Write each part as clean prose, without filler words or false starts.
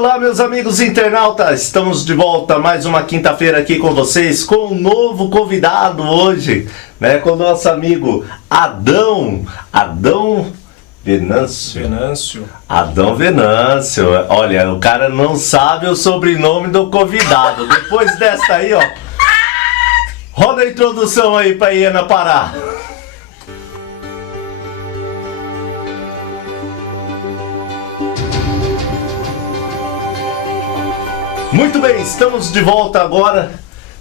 Olá, meus amigos internautas, estamos de volta mais uma quinta-feira aqui com vocês, com um novo convidado hoje, né, com o nosso amigo Adão Venâncio. Adão Venâncio, olha, o cara não sabe o sobrenome do convidado. Depois desta aí, ó, roda a introdução aí pra Iana parar. Muito bem, estamos de volta agora,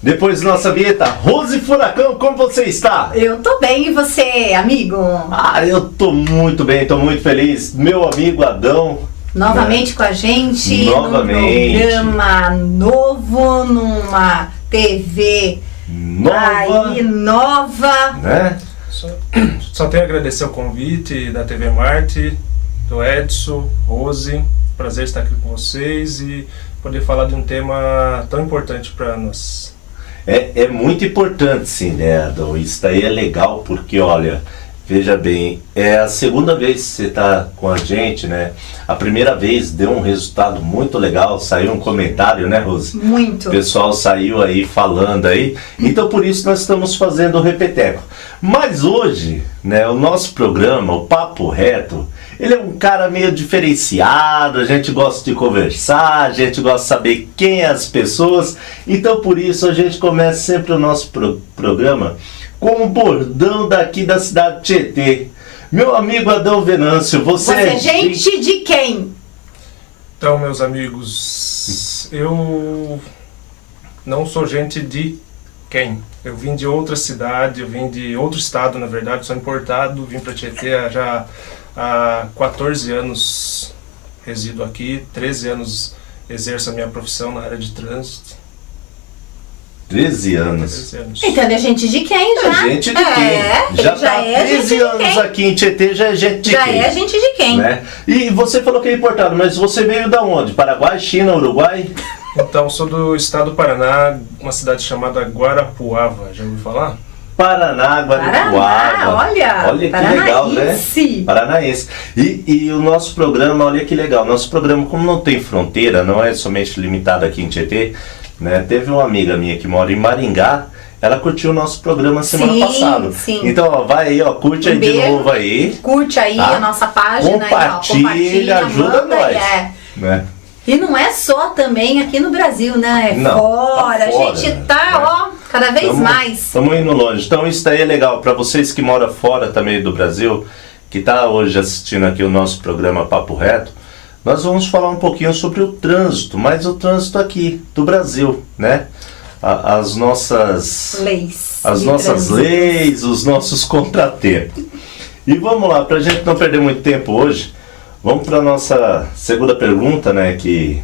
depois da nossa vinheta. Rose Furacão, como você está? Eu tô bem, e você, amigo? Eu tô muito bem, tô muito feliz. Meu amigo Adão. Novamente, né, com a gente, novamente, num programa novo, numa TV nova. Né? Só tenho a agradecer o convite da TV Marte, do Edson, Rose. Prazer estar aqui com vocês e poder falar de um tema tão importante para nós. É muito importante, sim, né, Adão? Isso daí é legal porque, olha, veja bem, é a segunda vez que você está com a gente, né? A primeira vez deu um resultado muito legal, saiu um comentário, né, Rose? Muito. O pessoal saiu aí falando aí, então por isso nós estamos fazendo o Repeteco. Mas hoje, né, o nosso programa, o Papo Reto, ele é um cara meio diferenciado, a gente gosta de conversar, a gente gosta de saber quem é as pessoas, então por isso a gente começa sempre o nosso programa com um bordão daqui da cidade de Tietê. Meu amigo Adão Venâncio, você é gente de quem? Então, meus amigos, eu não sou gente de quem? Eu vim de outra cidade, eu vim de outro estado, na verdade, sou importado, vim para Tietê já há 14 anos, resido aqui, 13 anos exerço a minha profissão na área de trânsito. 13 anos. 13 anos. Então ele é gente de quem já? É gente de quem? Já tá é 13 anos aqui em Tietê, já é gente de quem? Já é gente de quem? Né? E você falou que é importado, mas você veio da onde? Paraguai, China, Uruguai? Então, sou do estado do Paraná, uma cidade chamada Guarapuava, já ouviu falar? Paraná, Guarapuava. Olha que legal, né? Paranaense. E o nosso programa, olha que legal, nosso programa, como não tem fronteira, não é somente limitado aqui em Tietê, né? Teve uma amiga minha que mora em Maringá, ela curtiu o nosso programa semana passada. Sim. Então, ó, vai aí, ó, curte aí de novo aí. Curte aí, tá? A nossa página. Compartilha, ajuda nós. Né? E não é só também aqui no Brasil, né? Não, fora. Tá fora. A gente tá, cada vez mais. Estamos indo longe. Então isso daí é legal. Para vocês que moram fora também do Brasil, que tá hoje assistindo aqui o nosso programa Papo Reto, nós vamos falar um pouquinho sobre o trânsito, mas o trânsito aqui do Brasil, né? As nossas leis. As nossas leis, os nossos contratempos. E vamos lá, para a gente não perder muito tempo hoje, vamos para a nossa segunda pergunta, né? Que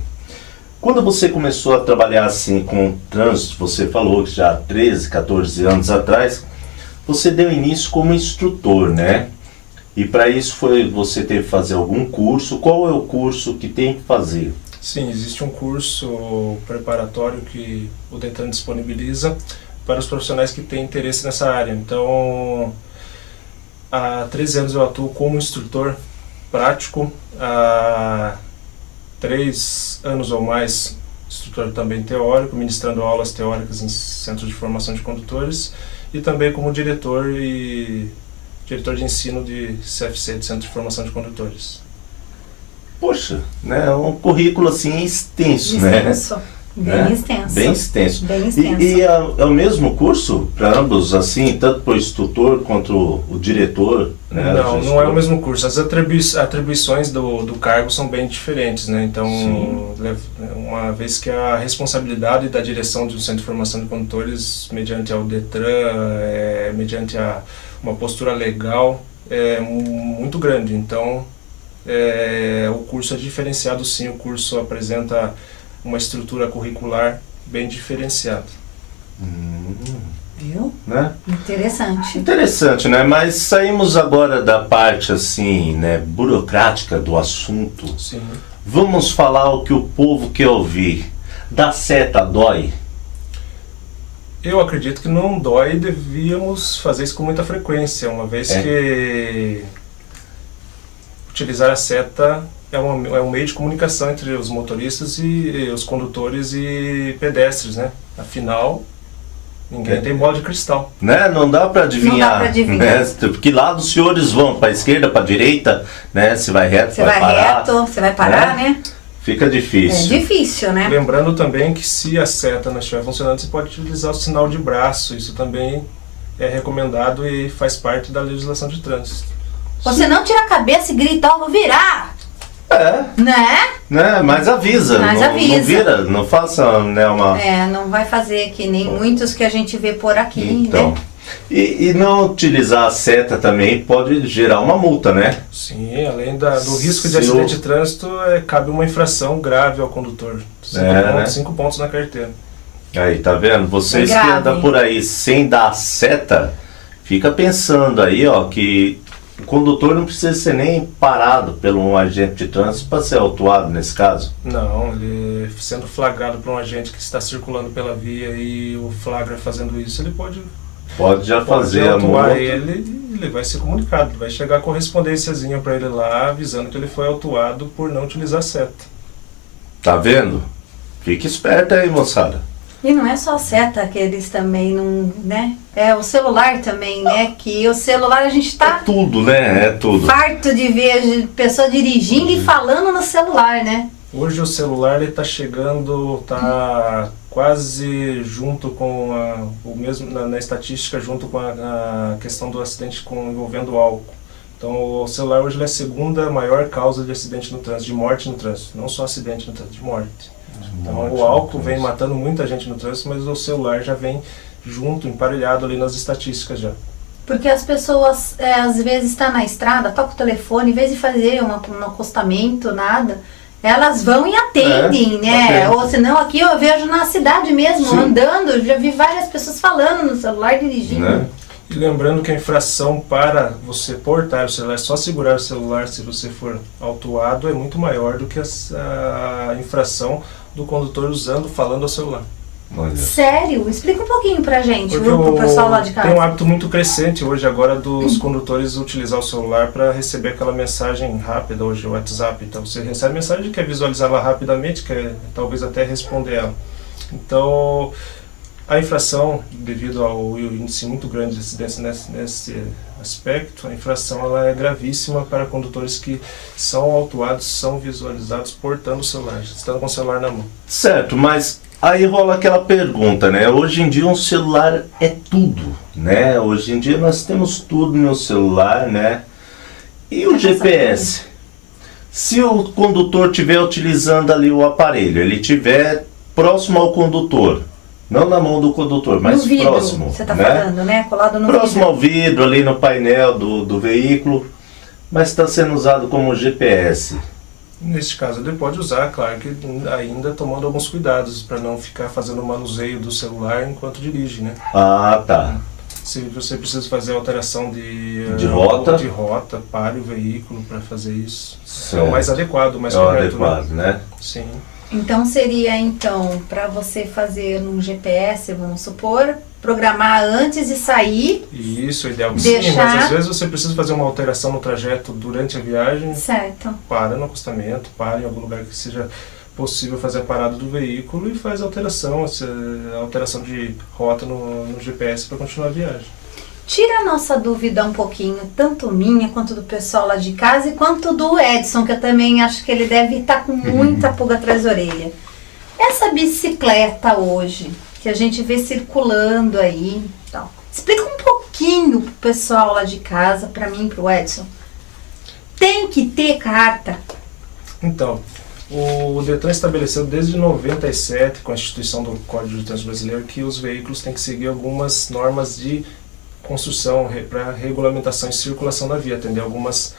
quando você começou a trabalhar assim com o trânsito, você falou que já há 13, 14 anos atrás, você deu início como instrutor, né? E para isso você teve que fazer algum curso. Qual é o curso que tem que fazer? Sim, existe um curso preparatório que o Detran disponibiliza para os profissionais que têm interesse nessa área. Então, há 13 anos eu atuo como instrutor prático, há 3 anos ou mais instrutor também teórico, ministrando aulas teóricas em centros de formação de condutores e também como diretor de ensino de CFC, de Centro de Formação de Condutores. Poxa, né, um currículo assim extenso, né? Bem extenso. Bem extenso. Bem extenso. E é o mesmo curso para ambos, assim, tanto para o instrutor quanto o diretor? Né, não é o mesmo curso. As atribuições do cargo são bem diferentes, né? Então, uma vez que a responsabilidade da direção de um centro de formação de condutores, mediante ao Detran, mediante uma postura legal, é muito grande. Então, o curso é diferenciado, sim. O curso apresenta uma estrutura curricular bem diferenciada. Viu? Né? Interessante. Interessante, né? Mas saímos agora da parte, assim, né, burocrática do assunto. Sim. Vamos falar o que o povo quer ouvir. Da seta dói? Eu acredito que não dói e devíamos fazer isso com muita frequência, uma vez que utilizar a seta é um meio de comunicação entre os motoristas e os condutores e pedestres, né? Afinal, ninguém tem bola de cristal. Né? Não dá para adivinhar. Não dá pra adivinhar. Né? Que lado os senhores vão? Para a esquerda, para a direita? Né? Se vai reto, Você vai parar. reto, você vai parar, né? Fica É difícil. difícil, né? Lembrando também que se a seta não estiver funcionando, você pode utilizar o sinal de braço. Isso também é recomendado e faz parte da legislação de trânsito. Você não tira a cabeça e grita, ó, vou virar, É, né? mas avisa. Mas não, avisa. não vira, não faça, né, uma... É, não vai fazer que nem muitos que a gente vê por aqui, Então, né? e não utilizar a seta também pode gerar uma multa, né? Sim, além do risco de Se acidente o- de trânsito, cabe uma infração grave ao condutor. 5 pontos na carteira. Aí, tá vendo? Vocês É que grave. andam por aí sem dar seta, fica pensando aí, ó, que o condutor não precisa ser nem parado por um agente de trânsito para ser autuado nesse caso. Não, ele sendo flagrado por um agente que está circulando pela via e o flagra fazendo isso, ele pode Pode já fazer a autuar multa. ele vai ser comunicado, vai chegar a correspondênciazinha para ele lá avisando que ele foi autuado por não utilizar a seta. Tá vendo? Fique esperto aí, moçada. E não é só a seta que eles também não, né? É o celular também, né? Que o celular a gente É tá tudo, né? É tudo. farto de ver pessoa dirigindo e falando no celular, né? Hoje o celular está chegando, está quase junto com o mesmo na estatística, junto com a questão do acidente envolvendo álcool. Então o celular hoje ele é a segunda maior causa de acidente no trânsito, de morte no trânsito, não só acidente no trânsito, de morte. Então o álcool vem matando muita gente no trânsito, mas o celular já vem junto, emparelhado ali nas estatísticas já. Porque as pessoas, às vezes, estão na estrada, toca o telefone, em vez de fazer um acostamento, nada, elas vão e atendem, né? atendem. Ou senão aqui eu vejo na cidade mesmo, Sim. andando, já vi várias pessoas falando no celular, dirigindo. Né? E lembrando que a infração para você portar o celular, só segurar o celular se você for autuado, é muito maior do que a infração do condutor falando ao celular. Olha. Sério? Explica um pouquinho pra gente, Porque viu, pro pessoal lá de casa. tem um hábito muito crescente hoje agora dos condutores utilizar o celular para receber aquela mensagem rápida hoje, o WhatsApp. Então você recebe mensagem, quer visualizá-la rapidamente, quer talvez até responder ela. Então a infração, devido ao índice muito grande de acidentes nesse aspecto, a infração ela é gravíssima para condutores que são autuados, são visualizados portando o celular, estando com o celular na mão. Certo, mas aí rola aquela pergunta, né? Hoje em dia um celular é tudo, né? Hoje em dia nós temos tudo no celular, né? E o GPS? Se o condutor estiver utilizando ali o aparelho, ele estiver próximo ao condutor, não na mão do condutor, mas no vidro, próximo, você tá né? falando, né? Colado no Próximo vidro. ao vidro, ali no painel do veículo, mas está sendo usado como GPS. Neste caso ele pode usar, claro que ainda tomando alguns cuidados para não ficar fazendo o manuseio do celular enquanto dirige, né? Ah, tá. Se você precisa fazer alteração de rota, pare o veículo para fazer isso. É Certo. o mais adequado, o mais É o correto. adequado, né? Sim. Então seria, para você fazer um GPS, vamos supor, programar antes de sair, E isso é ideal que Deixar- sim, mas às vezes você precisa fazer uma alteração no trajeto durante a viagem, certo? para no acostamento, para em algum lugar que seja possível fazer a parada do veículo e faz a alteração de rota no GPS para continuar a viagem. Tira a nossa dúvida um pouquinho, tanto minha quanto do pessoal lá de casa e quanto do Edson, que eu também acho que ele deve estar com muita pulga atrás da orelha. Essa bicicleta hoje, que a gente vê circulando aí, tal, explica um pouquinho pro pessoal lá de casa, para mim e pro Edson. Tem que ter carta? Então, o Detran estabeleceu desde 97, com a instituição do Código de Trânsito Brasileiro, que os veículos têm que seguir algumas normas de construção para regulamentação e circulação na via, atender algumas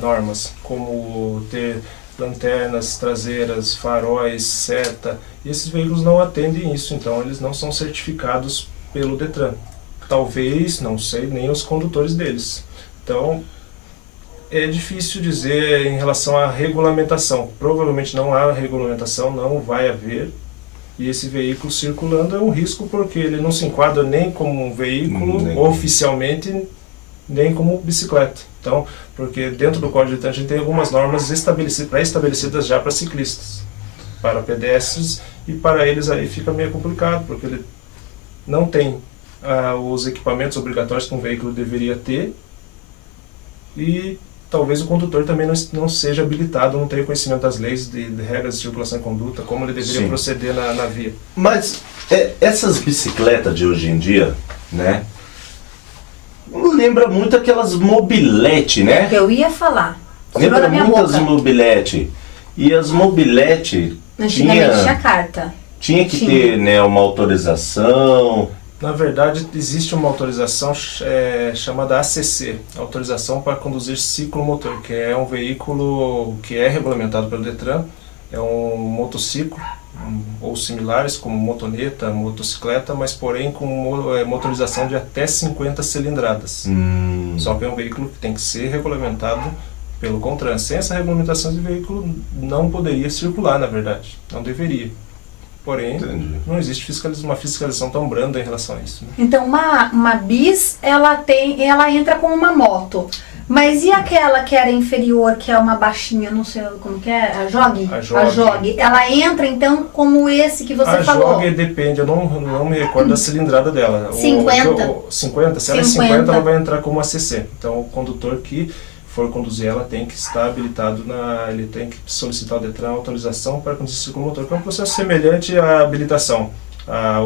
normas, como ter lanternas traseiras, faróis, seta, e esses veículos não atendem isso, então eles não são certificados pelo Detran. Talvez, não sei, nem os condutores deles. Então, é difícil dizer em relação à regulamentação. Provavelmente não há regulamentação, não vai haver. E esse veículo circulando é um risco porque ele não se enquadra nem como um veículo Nem. oficialmente nem como bicicleta. Então, porque dentro do Código de Trânsito a gente tem algumas normas pré-estabelecidas já para ciclistas, para pedestres, e para eles aí fica meio complicado, porque ele não tem os equipamentos obrigatórios que um veículo deveria ter, e talvez o condutor também não seja habilitado, não tenha conhecimento das leis, de regras de circulação e conduta, como ele deveria Sim. proceder na via. Mas essas bicicletas de hoje em dia, né? Lembra muito aquelas mobilete, né? Eu ia falar. Tirou Lembra da minha muito as boca. mobilete. E as mobilete Antigamente tinha carta. tinha que Tinha. ter, né, uma autorização. Na verdade, existe uma autorização chamada ACC, Autorização para Conduzir Ciclomotor, que é um veículo que é regulamentado pelo Detran, é um motociclo, ou similares, como motoneta, motocicleta, mas porém com motorização de até 50 cilindradas. Só que é um veículo que tem que ser regulamentado pelo CONTRAN. Sem essa regulamentação, esse veículo não poderia circular, na verdade, não deveria. Porém, Entendi. não existe uma fiscalização tão branda em relação a isso, né? Então uma bis, ela entra como uma moto. Mas e aquela que era inferior, que é uma baixinha, não sei como que é, a Jog? A Jog. Ela entra então como esse que você falou. A Jog depende, eu não me recordo da cilindrada dela. 50. 50? Se ela é 50, ela vai entrar como ACC. Então o condutor que for conduzir ela tem que estar habilitado, ele tem que solicitar ao Detran autorização para conduzir ciclomotor, que é um processo semelhante à habilitação.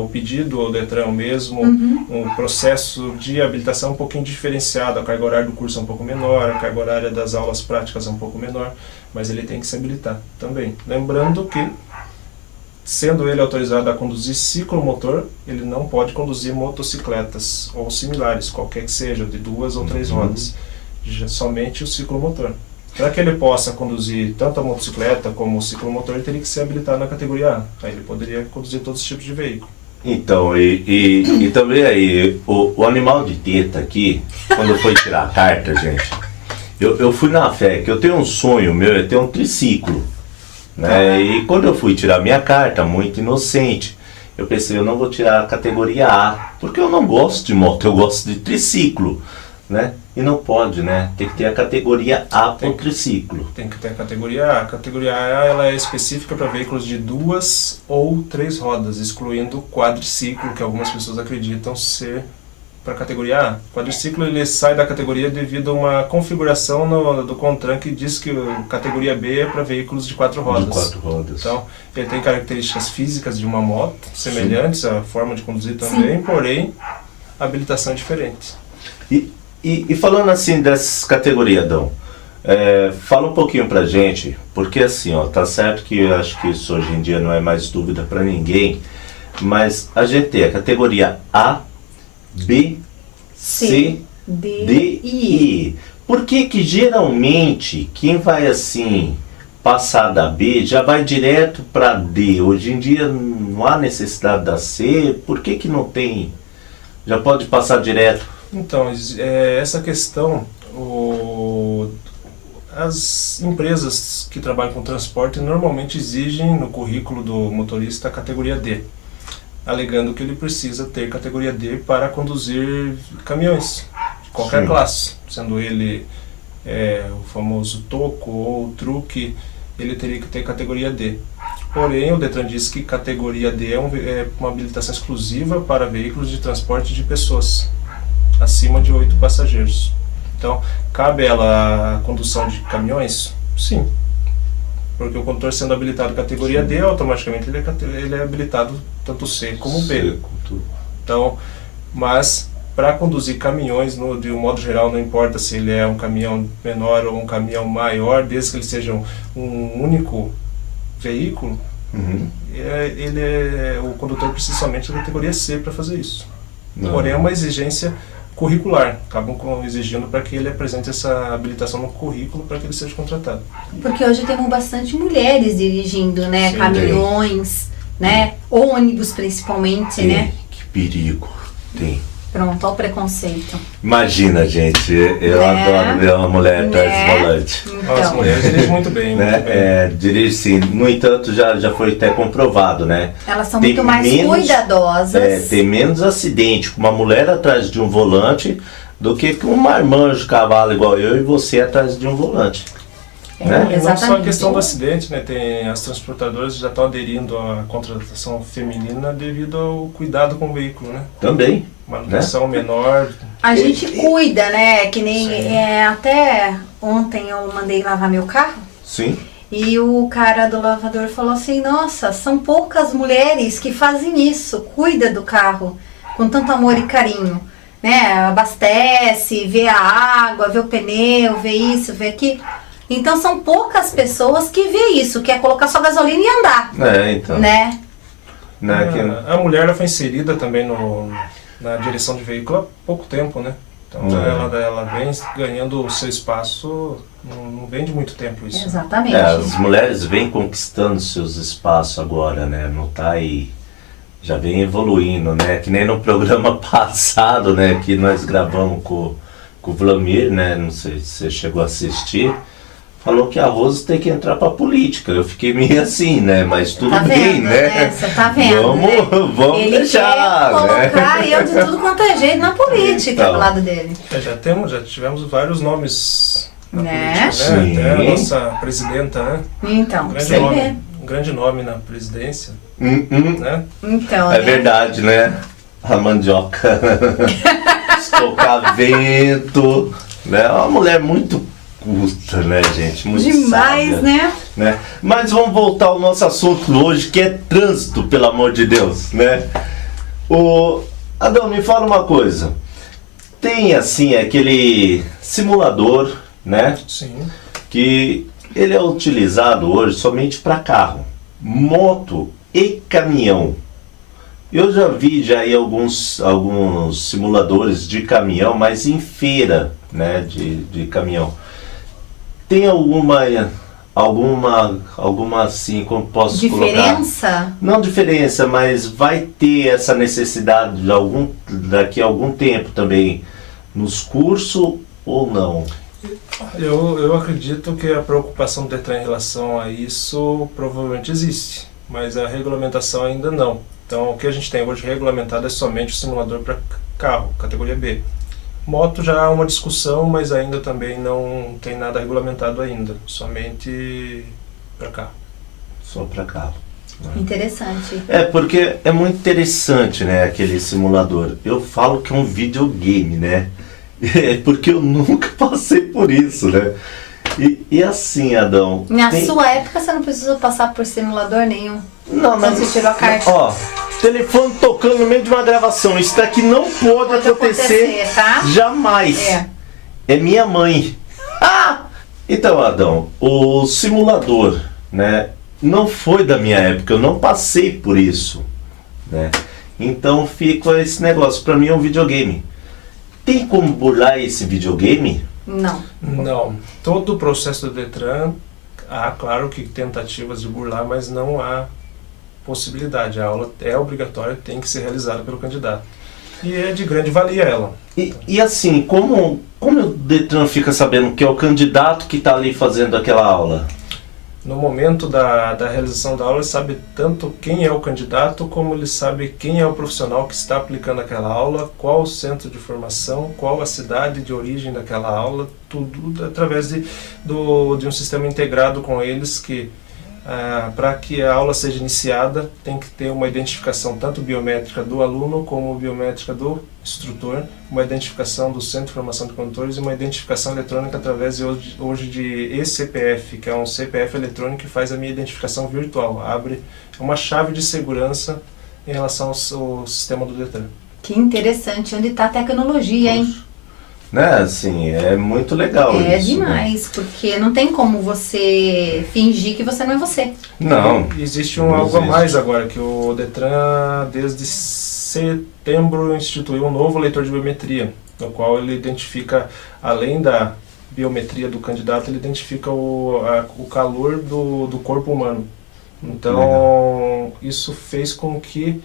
O pedido ao Detran mesmo, um processo de habilitação um pouquinho diferenciado, a carga horária do curso é um pouco menor, a carga horária das aulas práticas é um pouco menor, mas ele tem que se habilitar também. Lembrando que, sendo ele autorizado a conduzir ciclomotor, ele não pode conduzir motocicletas ou similares, qualquer que seja, de 2 ou 3 rodas. Somente o ciclomotor. Para que ele possa conduzir tanto a motocicleta como o ciclomotor, ele teria que ser habilitado na categoria A. Aí ele poderia conduzir todos os tipos de veículo. Então, e também aí, o animal de teta aqui, quando foi tirar a carta, gente, eu fui na fé, que eu tenho um sonho meu, é ter um triciclo, né? E quando eu fui tirar minha carta, muito inocente, eu pensei, eu não vou tirar a categoria A, porque eu não gosto de moto, eu gosto de triciclo, né? E não pode, né? Tem que ter a categoria A para o triciclo. Tem que ter a categoria A. A categoria A ela é específica para veículos de 2 ou 3 rodas, excluindo o quadriciclo, que algumas pessoas acreditam ser para a categoria A. O quadriciclo ele sai da categoria devido a uma configuração do CONTRAN que diz que a categoria B é para veículos de 4 rodas. De 4 rodas. Então, ele tem características físicas de uma moto, semelhantes, a forma de conduzir também, porém, a habilitação é diferente. E falando assim dessas categorias, Adão, fala um pouquinho pra gente, porque assim, ó, tá certo que eu acho que isso hoje em dia não é mais dúvida pra ninguém, mas a gente tem a categoria A, B, C, D e E. Por que que geralmente quem vai assim passar da B já vai direto pra D? Hoje em dia não há necessidade da C, por que que não tem? Já pode passar direto? Então, essa questão, as empresas que trabalham com transporte normalmente exigem no currículo do motorista a categoria D, alegando que ele precisa ter categoria D para conduzir caminhões de qualquer classe, sendo ele o famoso toco ou truque, ele teria que ter categoria D. Porém, o Detran diz que categoria D é uma habilitação exclusiva para veículos de transporte de pessoas acima de 8 passageiros. Então, cabe ela a condução de caminhões? Sim. Porque o condutor sendo habilitado categoria D, automaticamente ele é habilitado tanto C como B. Então, mas para conduzir caminhões, de um modo geral, não importa se ele é um caminhão menor ou um caminhão maior, desde que ele seja um único veículo, o condutor precisa somente da categoria C para fazer isso. Porém, é uma exigência curricular, acabam exigindo para que ele apresente essa habilitação no currículo para que ele seja contratado. Porque hoje temos bastante mulheres dirigindo, né? Sim, caminhões, né? Ônibus principalmente, né? Que perigo tem. Pronto, olha o preconceito. Imagina, gente, eu adoro ver uma mulher atrás do volante. As Então, mulheres dirigem muito bem, muito bem. Dirige sim, no entanto já foi até comprovado, né? elas são Tem muito mais menos- cuidadosas. Tem menos acidente com uma mulher atrás de um volante do que com um marmanjo cavalo igual eu e você atrás de um volante. Né? E não só a Exatamente. questão do acidente, né? Tem, as transportadoras já estão aderindo à contratação feminina devido ao cuidado com o veículo, né? Também. Manutenção menor. A gente cuida, né? Que nem Sim. até ontem eu mandei lavar meu carro. Sim. E o cara do lavador falou assim, nossa, são poucas mulheres que fazem isso, cuida do carro com tanto amor e carinho, né? Abastece, vê a água, vê o pneu, vê isso, vê aquilo. Então são poucas pessoas que vê isso, que é colocar só gasolina e andar, Então. né? A mulher ela foi inserida também na direção de veículo há pouco tempo, né? Então ela vem ganhando o seu espaço, não vem de muito tempo isso. Exatamente. As mulheres vêm conquistando seus espaços agora, né? Não tá aí. Já vem evoluindo, né? Que nem no programa passado, né? Que nós gravamos com o Vlamir, né? Não sei se você chegou a assistir. Falou que a Rose tem que entrar pra política. Eu fiquei meio assim, né? Mas tudo Tá bem, vendo, né? Você tá vendo, Vamos Ele deixar, quer colocar eu de tudo quanto é jeito na política Então. do lado dele. Já tivemos vários nomes na Né? política, né? Até a Sim. nossa presidenta, né? Então, Um pra grande você nome, ver. um grande nome na presidência, né? Então, É né? verdade, né? A mandioca. Estocar vento. Né? É uma mulher muito culta, né, gente? Muito Demais, sábia, né? Mas vamos voltar ao nosso assunto hoje, que é trânsito, pelo amor de Deus, né? Adão, me fala uma coisa. Tem, assim, aquele simulador, né? Sim. Que ele é utilizado hoje somente para carro, moto e caminhão. Eu já vi aí alguns simuladores de caminhão, mas em feira, né, de caminhão. Tem alguma assim, como posso colocar? Diferença? Não diferença, mas vai ter essa necessidade daqui a algum tempo também nos cursos ou não? Eu acredito que a preocupação do Detran em relação a isso provavelmente existe, mas a regulamentação ainda não. Então o que a gente tem hoje regulamentado é somente o simulador para carro, categoria B. Moto já há uma discussão, mas ainda também não tem nada regulamentado ainda, somente para carro. Só para carro. Interessante. Porque é muito interessante, né, aquele simulador. Eu falo que é um videogame, né? Porque eu nunca passei por isso, né? E assim, Adão... Na sua época você não precisou passar por simulador nenhum. Não, Quando você tirou a carta. Ó, telefone tocando no meio de uma gravação. Isso daqui não pode acontecer, tá? jamais. É minha mãe. Então, Adão, o simulador, né, não foi da minha época. Eu não passei por isso, né? Então fica esse negócio. Pra mim é um videogame. Tem como burlar esse videogame? Não. Não. Todo o processo do Detran, há, claro que tentativas de burlar, mas não há possibilidade. A aula é obrigatória, tem que ser realizada pelo candidato. E é de grande valia ela. E assim, como o Detran fica sabendo que é o candidato que está ali fazendo aquela aula? No momento da realização da aula, ele sabe tanto quem é o candidato, como ele sabe quem é o profissional que está aplicando aquela aula, qual o centro de formação, qual a cidade de origem daquela aula, tudo através de um sistema integrado com eles que, para que a aula seja iniciada, tem que ter uma identificação tanto biométrica do aluno como biométrica do instrutor, uma identificação do Centro de Formação de Condutores e uma identificação eletrônica através hoje de eCPF, que é um CPF eletrônico que faz a minha identificação virtual, abre uma chave de segurança em relação ao sistema do Detran. Que interessante, onde está a tecnologia, hein? Né, assim, é muito legal isso. É demais, porque não tem como você fingir que você não é você. Não. Existe Não algo a existe. mais agora, que o Detran, desde setembro, instituiu um novo leitor de biometria, no qual ele identifica, além da biometria do candidato, ele identifica o calor do corpo humano. Então, isso fez com que,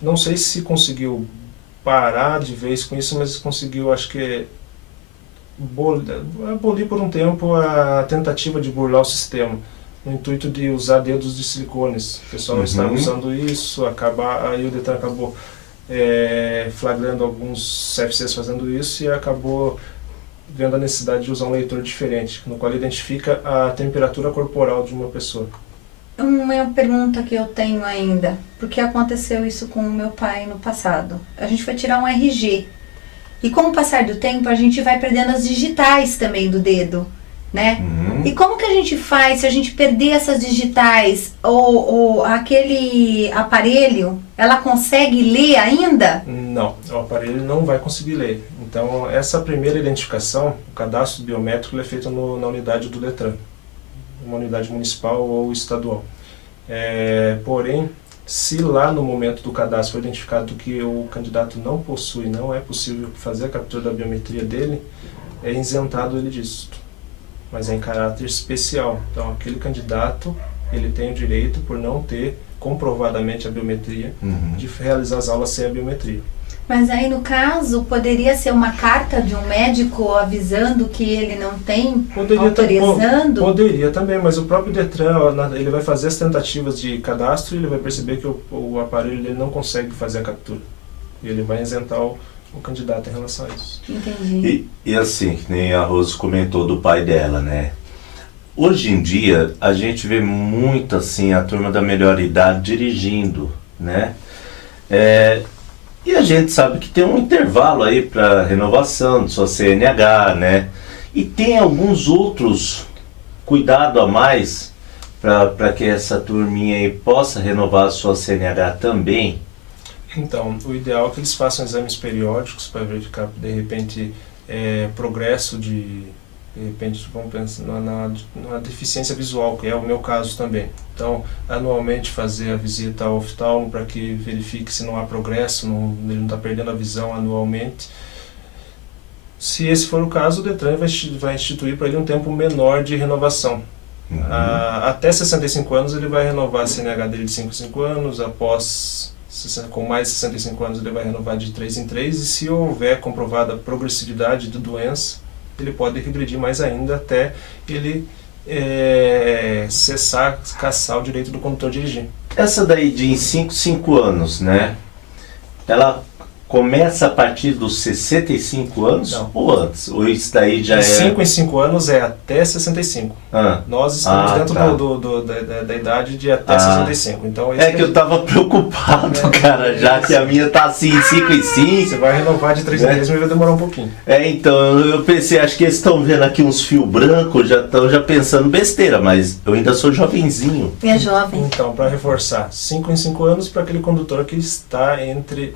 não sei se conseguiu parar de vez com isso, mas conseguiu, acho que, abolir por um tempo a tentativa de burlar o sistema, no intuito de usar dedos de silicones. O pessoal estava usando isso, aí o Detran acabou flagrando alguns CFCs fazendo isso, e acabou vendo a necessidade de usar um leitor diferente, no qual identifica a temperatura corporal de uma pessoa. Uma pergunta que eu tenho ainda, porque aconteceu isso com o meu pai no passado. A gente foi tirar um RG, e com o passar do tempo a gente vai perdendo as digitais também do dedo, né? E como que a gente faz se a gente perder essas digitais, ou aquele aparelho, ela consegue ler ainda? Não, o aparelho não vai conseguir ler. Então, essa primeira identificação, o cadastro biométrico, ele é feito na unidade do Detran, uma unidade municipal ou estadual. Porém, se lá no momento do cadastro foi identificado que o candidato não possui, não é possível fazer a captura da biometria dele, é isentado ele disso. Mas é em caráter especial. Então, aquele candidato, ele tem o direito, por não ter comprovadamente a biometria, de realizar as aulas sem a biometria. Mas aí, no caso, poderia ser uma carta de um médico avisando que ele não tem, autorizando? Poderia também, mas o próprio Detran, ele vai fazer as tentativas de cadastro e ele vai perceber que o aparelho ele não consegue fazer a captura. E ele vai isentar o candidato em relação a isso. Entendi. E assim, que nem a Rose comentou do pai dela, né? Hoje em dia, a gente vê muito assim a turma da melhor idade dirigindo, né? E a gente sabe que tem um intervalo aí para renovação de sua CNH, né? E tem alguns outros cuidados a mais para que essa turminha aí possa renovar a sua CNH também. Então, o ideal é que eles façam exames periódicos para verificar, de repente, progresso de repente, vamos pensar na deficiência visual, que é o meu caso também. Então, anualmente fazer a visita ao oftalmo para que verifique se não há progresso, ele não está perdendo a visão anualmente. Se esse for o caso, o Detran vai instituir para ele um tempo menor de renovação. Até 65 anos ele vai renovar a CNH dele de 5 em 5 anos, com mais de 65 anos ele vai renovar de 3 em 3, e se houver comprovada progressividade da doença, ele pode regredir mais ainda até ele caçar o direito do condutor dirigir. Essa daí de 5 anos, né? Ela começa a partir dos 65 anos? Não. Ou antes? Ou isso daí já de 5 em 5 anos é até 65. Nós estamos dentro da idade de até 65. Então, que eu tava preocupado, cara, já que a minha tá assim, 5 em 5. Você vai renovar de 3 em 3, mas vai demorar um pouquinho. Então, eu pensei, acho que eles estão vendo aqui uns fios brancos, já estão pensando besteira, mas eu ainda sou jovenzinho. É jovem. Então, para reforçar, 5 em 5 anos para aquele condutor que está entre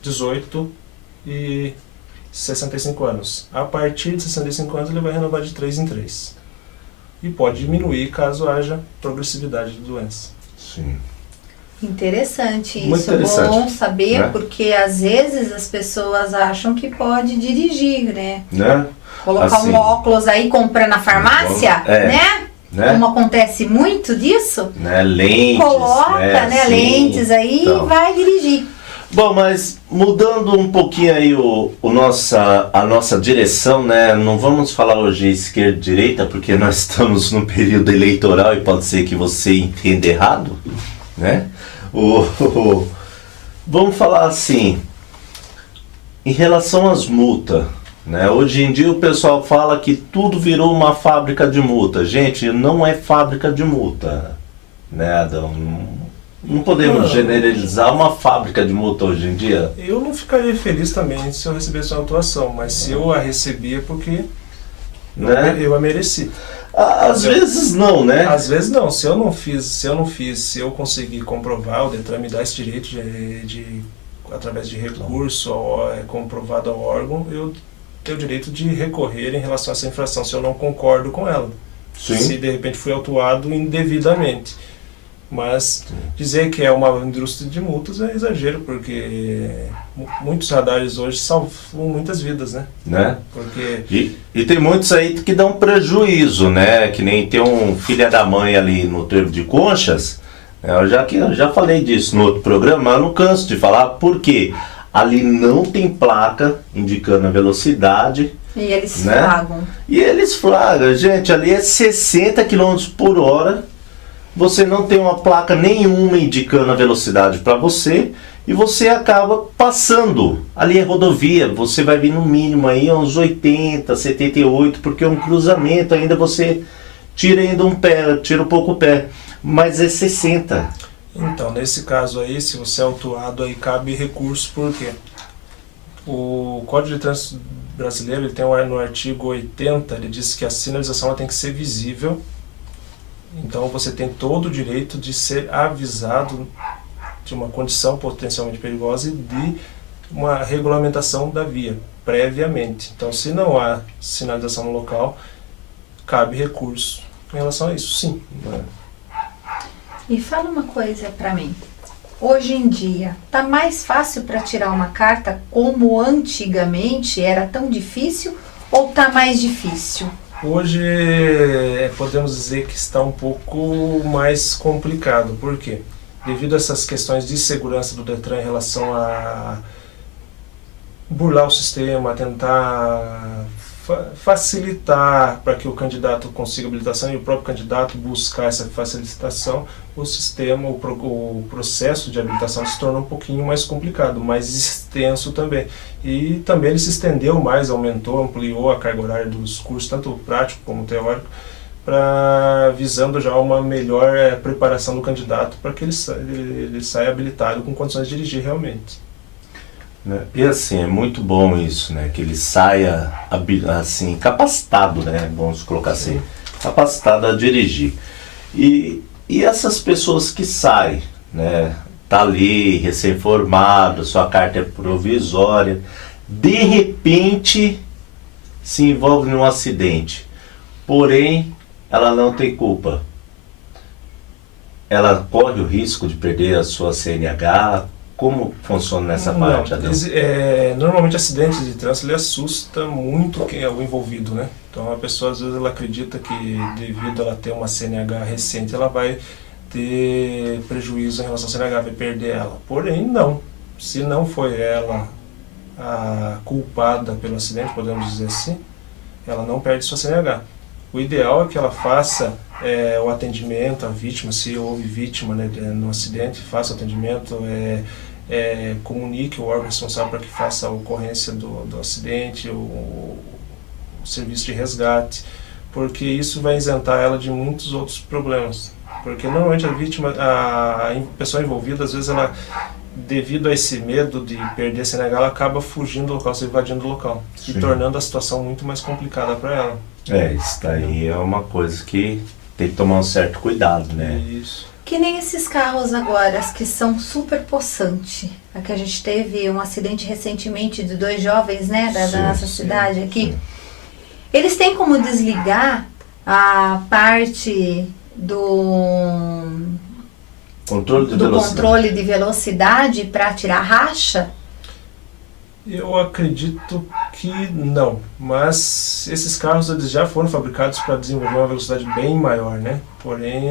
18 e 65 anos. A partir de 65 anos ele vai renovar de 3 em 3. E pode diminuir caso haja progressividade de doença. Sim. Interessante isso. Muito interessante, bom saber, né? Porque às vezes as pessoas acham que pode dirigir, né? Colocar assim, um óculos aí, comprar na farmácia, né? Como acontece muito disso. Né? Lentes. Coloca, lentes aí e vai dirigir. Bom, mas mudando um pouquinho aí a nossa direção, né? Não vamos falar hoje esquerda e direita, porque nós estamos no período eleitoral e pode ser que você entenda errado, né? Vamos falar assim, em relação às multas, né? Hoje em dia o pessoal fala que tudo virou uma fábrica de multa. Gente, não é fábrica de multa, né, Adão? Não podemos generalizar uma fábrica de multa hoje em dia? Eu não ficaria feliz também se eu recebesse uma atuação, mas se eu a recebi é porque eu a mereci. Às vezes não, né? Às vezes não. Se eu não fiz, se eu conseguir comprovar, o Detran me dá esse direito através de recurso comprovado ao órgão, eu tenho o direito de recorrer em relação a essa infração, se eu não concordo com ela. Sim. Se de repente fui autuado indevidamente. Mas dizer que é uma indústria de multas é exagero, porque muitos radares hoje salvam muitas vidas, né? Porque... E tem muitos aí que dão prejuízo, né? Que nem tem um filho da mãe ali no Trevo de Conchas. Eu já falei disso no outro programa, mas eu não canso de falar, porque ali não tem placa indicando a velocidade. E eles flagram. E eles flagram, gente, ali é 60 km por hora. você não tem uma placa nenhuma indicando a velocidade para você e você acaba passando. Ali é rodovia, você vai vir no mínimo aí uns 80, 78, porque é um cruzamento, ainda você tira ainda um pé, tira um pouco o pé, mas é 60. Então, nesse caso aí, se você é autuado, aí cabe recurso, por quê? O Código de Trânsito Brasileiro, ele tem no artigo 80, ele diz que a sinalização ela tem que ser visível. Então você tem todo o direito de ser avisado de uma condição potencialmente perigosa e de uma regulamentação da via, previamente. Então, se não há sinalização no local, cabe recurso em relação a isso, sim. E fala uma coisa pra mim. Hoje em dia, tá mais fácil para tirar uma carta como antigamente? Era tão difícil ou tá mais difícil? Hoje podemos dizer que está um pouco mais complicado. Por quê? Devido a essas questões de segurança do Detran em relação a burlar o sistema, a tentar facilitar para que o candidato consiga habilitação e o próprio candidato buscar essa facilitação, o sistema, o processo de habilitação se torna um pouquinho mais complicado, mais extenso também. E também ele se estendeu mais, aumentou, ampliou a carga horária dos cursos, tanto prático como teórico, visando já uma melhor preparação do candidato para que ele saia habilitado com condições de dirigir realmente. E assim, é muito bom isso, né? Que ele saia assim, capacitado, né? Vamos colocar assim, capacitado a dirigir. E essas pessoas que saem, né? Tá ali, recém-formado, sua carta é provisória, de repente se envolve num acidente, porém ela não tem culpa. Ela corre o risco de perder a sua CNH. Como funciona nessa parte, Adão? Normalmente acidentes de trânsito ele assusta muito quem é o envolvido, né? Então a pessoa às vezes ela acredita que devido a ela ter uma CNH recente ela vai ter prejuízo em relação à CNH, vai perder ela. Porém não, se não foi ela a culpada pelo acidente, podemos dizer assim, ela não perde sua CNH. O ideal é que ela faça o atendimento à vítima, se houve vítima, né, no acidente, faça o atendimento, comunique o órgão responsável para que faça a ocorrência do acidente, o serviço de resgate, porque isso vai isentar ela de muitos outros problemas. Porque normalmente a vítima, a pessoa envolvida, às vezes ela, devido a esse medo de perder a CNH, ela acaba fugindo do local, se evadindo do local, e tornando a situação muito mais complicada para ela. Isso daí é uma coisa que tem que tomar um certo cuidado, né? Isso. Que nem esses carros agora, que são super possantes. Aqui a gente teve um acidente recentemente de 2 jovens, né, da nossa cidade aqui. Sim. Eles têm como desligar a parte do controle de velocidade para tirar racha? Eu acredito que não, mas esses carros eles já foram fabricados para desenvolver uma velocidade bem maior, né? Porém,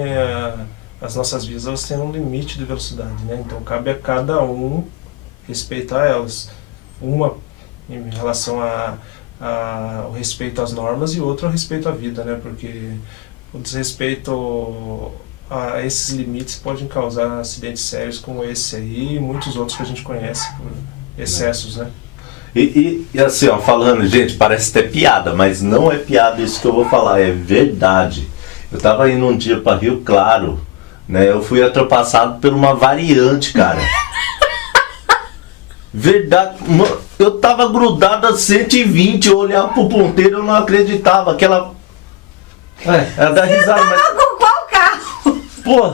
as nossas vias elas têm um limite de velocidade, né? Então cabe a cada um respeitar elas. Uma em relação ao respeito às normas e outra ao respeito à vida, né? Porque o desrespeito a esses limites podem causar acidentes sérios como esse aí e muitos outros que a gente conhece por excessos, né? E assim, ó, falando, gente, parece até piada, mas não é piada isso que eu vou falar, é verdade. Eu tava indo um dia para Rio Claro, né? Eu fui ultrapassado por uma variante, cara. Verdade, eu tava grudado a 120, eu olhava pro ponteiro, eu não acreditava, aquela... ela dá risada, mas... Com qual carro? Pô,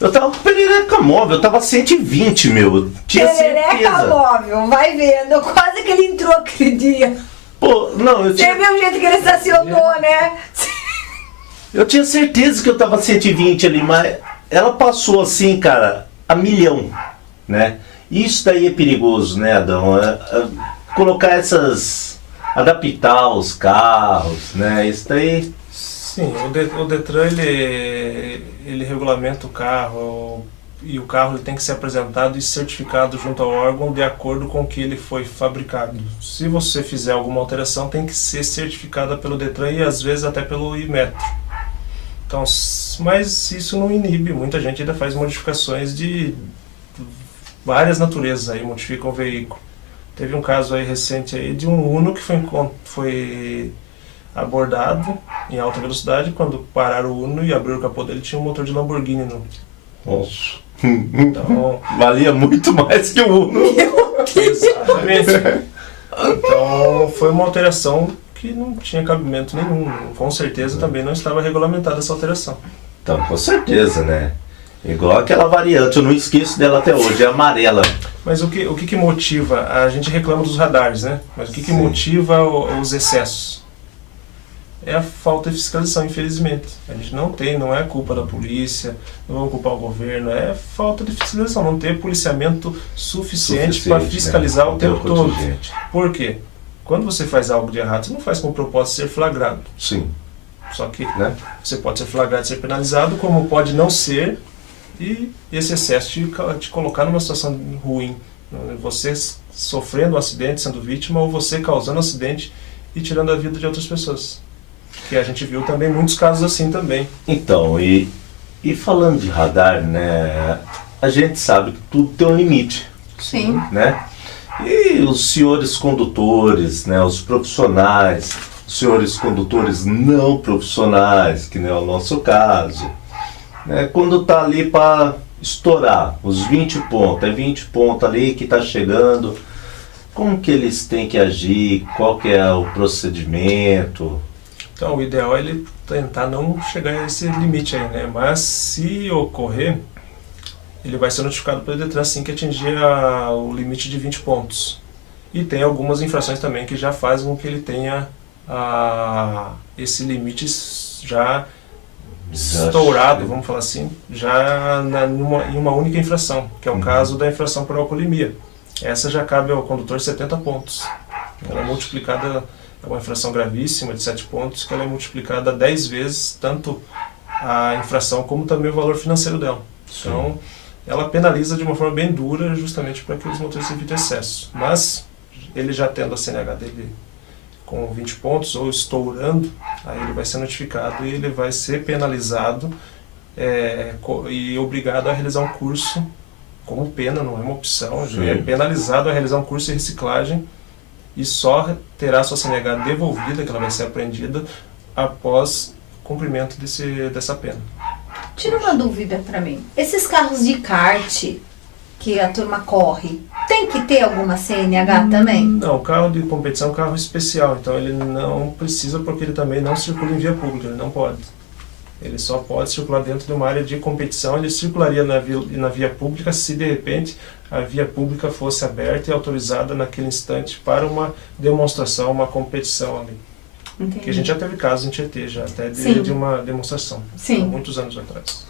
eu tava com perereca móvel, eu tava 120, meu. Eu tinha Perereca certeza. móvel, vai vendo. Quase que ele entrou aquele dia. Pô, não, eu Você tinha... viu o jeito que ele estacionou, né? Eu tinha certeza que eu tava 120 ali, mas ela passou assim, cara, a milhão, né? Isso daí é perigoso, né, Adão? Colocar adaptar os carros, né? Isso daí... Sim, o Detran ele regulamenta o carro e o carro ele tem que ser apresentado e certificado junto ao órgão de acordo com o que ele foi fabricado. Se você fizer alguma alteração, tem que ser certificada pelo Detran e às vezes até pelo Inmetro. Então, mas isso não inibe, muita gente ainda faz modificações de várias naturezas aí, modificam o veículo. Teve um caso aí recente aí de um Uno que foi abordado em alta velocidade. Quando pararam o Uno e abriram o capô dele, tinha um motor de Lamborghini no... Nossa. Então, Valia muito mais que o Uno. exatamente. Então foi uma alteração que não tinha cabimento nenhum. Com certeza também não estava regulamentada essa alteração. Então, com certeza, né? Igual aquela variante, eu não esqueço dela até hoje, é amarela. Mas o que motiva? A gente reclama dos radares, né? Mas o que Sim. motiva os excessos? É a falta de fiscalização, infelizmente. A gente não é culpa da polícia, não vamos culpar o governo, é falta de fiscalização, não ter policiamento suficiente para fiscalizar, né, o tempo todo. Por quê? Quando você faz algo de errado, você não faz com o propósito de ser flagrado. Sim. Só que, né? Você pode ser flagrado e ser penalizado, como pode não ser, e esse excesso te colocar numa situação ruim. Você sofrendo um acidente, sendo vítima, ou você causando um acidente e tirando a vida de outras pessoas. Que a gente viu também muitos casos assim também. Então, e falando de radar, né? A gente sabe que tudo tem um limite. Sim. Né? E os senhores condutores, né? Os profissionais, os senhores condutores não profissionais, que não é o nosso caso, né? Quando tá ali para estourar os 20 pontos, é 20 pontos ali que tá chegando, como que eles têm que agir, qual que é o procedimento? Então, o ideal é ele tentar não chegar a esse limite aí, né? Mas se ocorrer, ele vai ser notificado pelo Detran assim que atingir o limite de 20 pontos. E tem algumas infrações também que já fazem com que ele tenha esse limite já estourado, vamos falar assim, já em uma única infração, que é o caso da infração por alcoolemia. Essa já cabe ao condutor 70 pontos. Ela é multiplicada, é uma infração gravíssima de 7 pontos, que ela é multiplicada 10 vezes, tanto a infração como também o valor financeiro dela. Então, ela penaliza de uma forma bem dura, justamente para que os motoristas evitem excesso. Mas, ele já tendo a CNH dele com 20 pontos, ou estourando, aí ele vai ser notificado e ele vai ser penalizado e obrigado a realizar um curso como pena, não é uma opção, é penalizado a realizar um curso de reciclagem e só terá sua CNH devolvida, que ela vai ser apreendida, após cumprimento dessa pena. Tira uma dúvida para mim. Esses carros de kart que a turma corre, tem que ter alguma CNH também? Não, o carro de competição é um carro especial, então ele não precisa, porque ele também não circula em via pública, ele não pode. Ele só pode circular dentro de uma área de competição, ele circularia na via pública se de repente a via pública fosse aberta e autorizada naquele instante para uma demonstração, uma competição ali. Entendi. Que a gente já teve casos em Tietê, já até de uma demonstração, Sim. há muitos anos atrás.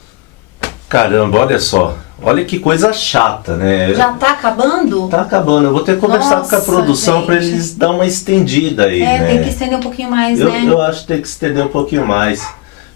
Caramba, olha só. Olha que coisa chata, né? Já tá acabando? Tá acabando. Eu vou ter que conversar Nossa, com a produção para gente. eles dar uma estendida aí, né? Tem que estender um pouquinho mais, né? Eu acho que tem que estender um pouquinho mais.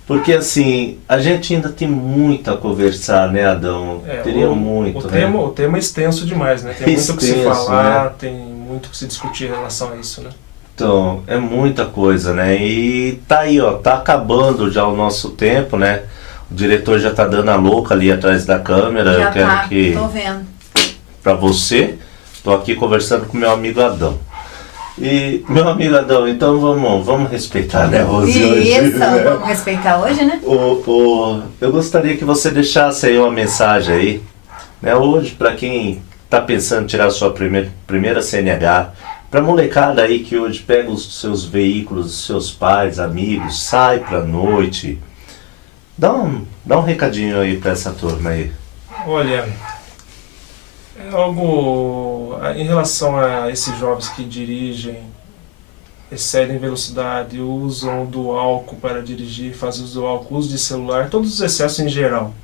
Porque assim, a gente ainda tem muito a conversar, né, Adão? Teria muito, né? O tema é extenso demais, né? Tem muito o que se Extenso, falar, né? tem muito o que se discutir em relação a isso, né? Então, é muita coisa, né? E tá aí, ó, tá acabando já o nosso tempo, né? O diretor já tá dando a louca ali atrás da câmera. Já Eu quero tá, que... tô vendo. Pra você, tô aqui conversando com meu amigo Adão. E, meu amigo Adão, então vamos respeitar, né, Rose, hoje? Isso, vamos respeitar hoje, né? Eu gostaria que você deixasse aí uma mensagem aí, né, hoje, para quem tá pensando em tirar a sua primeira CNH, pra molecada aí que hoje pega os seus veículos, os seus pais, amigos, sai pra noite. Dá um recadinho aí pra essa turma aí. Olha, é algo em relação a esses jovens que dirigem, excedem velocidade, usam do álcool para dirigir, fazem uso do álcool, uso de celular, todos os excessos em geral.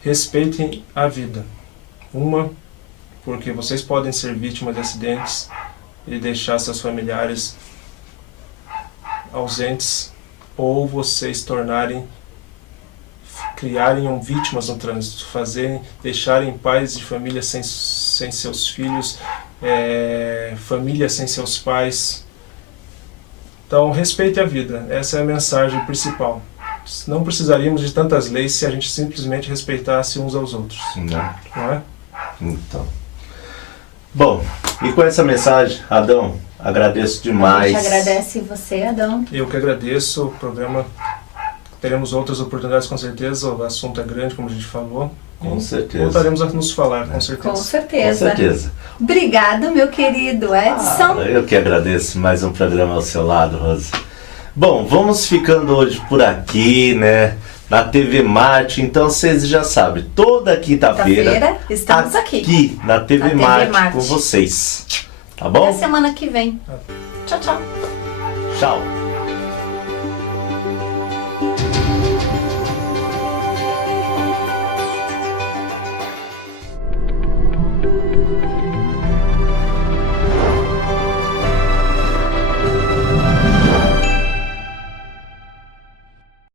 Respeitem a vida. Porque vocês podem ser vítimas de acidentes e deixar seus familiares ausentes, ou vocês criarem vítimas no trânsito, deixarem pais de família sem seus filhos, família sem seus pais. Então, respeite a vida, essa é a mensagem principal. não precisaríamos de tantas leis se a gente simplesmente respeitasse uns aos outros, Né? não é? Então. Bom, e com essa mensagem, Adão, agradeço demais. A gente agradece você, Adão. Eu que agradeço o programa. Teremos outras oportunidades com certeza, o assunto é grande, como a gente falou. Com E certeza. voltaremos a nos falar, com certeza. Com Com certeza. certeza. Obrigado, meu querido Edson. Eu que agradeço mais um programa ao seu lado, Rosa. Bom, vamos ficando hoje por aqui, né? Na TV Marte, então vocês já sabem, toda quinta-feira Quinta-feira estamos aqui. na TV, Na TV Marte Marte. com vocês. Tá Até bom? semana que vem. Tchau, tchau. Tchau.